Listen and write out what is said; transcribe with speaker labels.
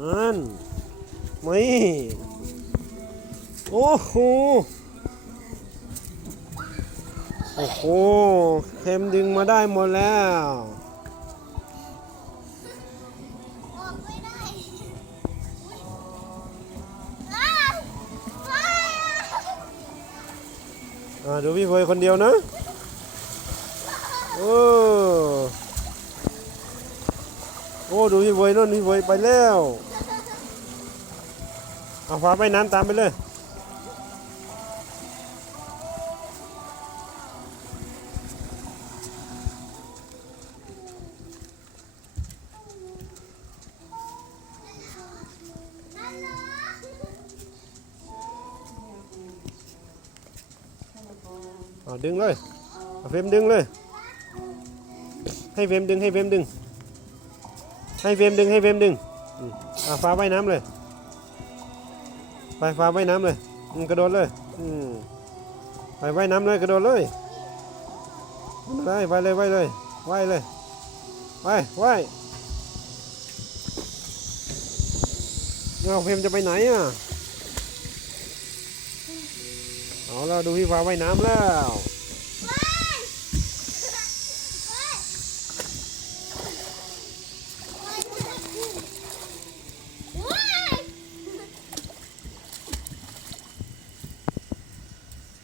Speaker 1: นั่นไม่โอ้โห โอ้โห เค็มดึงมาได้หมดแล้ว
Speaker 2: ออกไม่ได้อ้าวว้าว
Speaker 1: อ่าดูพี่เฟยคนเดียวนะ โอ้ โอ้ดูพี่เฟยนู่นพี่เฟยไปแล้วเอาฟ้าไปน้ำตามไปเลย
Speaker 2: นั่นเหรอ
Speaker 1: ดึงเลยเอาเฟรมดึงเลย ให้เฟรมดึงให้เฟรมดึง ให้เฟรมดึงให้เฟรมดึงอ่าฟ้าว่ายน้ำเลย ไปฟ้าว่ายน้ำเลยกระโดดเลยอืมไปว่ายน้ำเลยกระโดดเลยไปไปเลยไปเลยว่ายเลยไปว่ายเอาเฟรมจะไปไหนอะเอาแล้วดูพี่ฟ้าว่ายน้ำแล้ว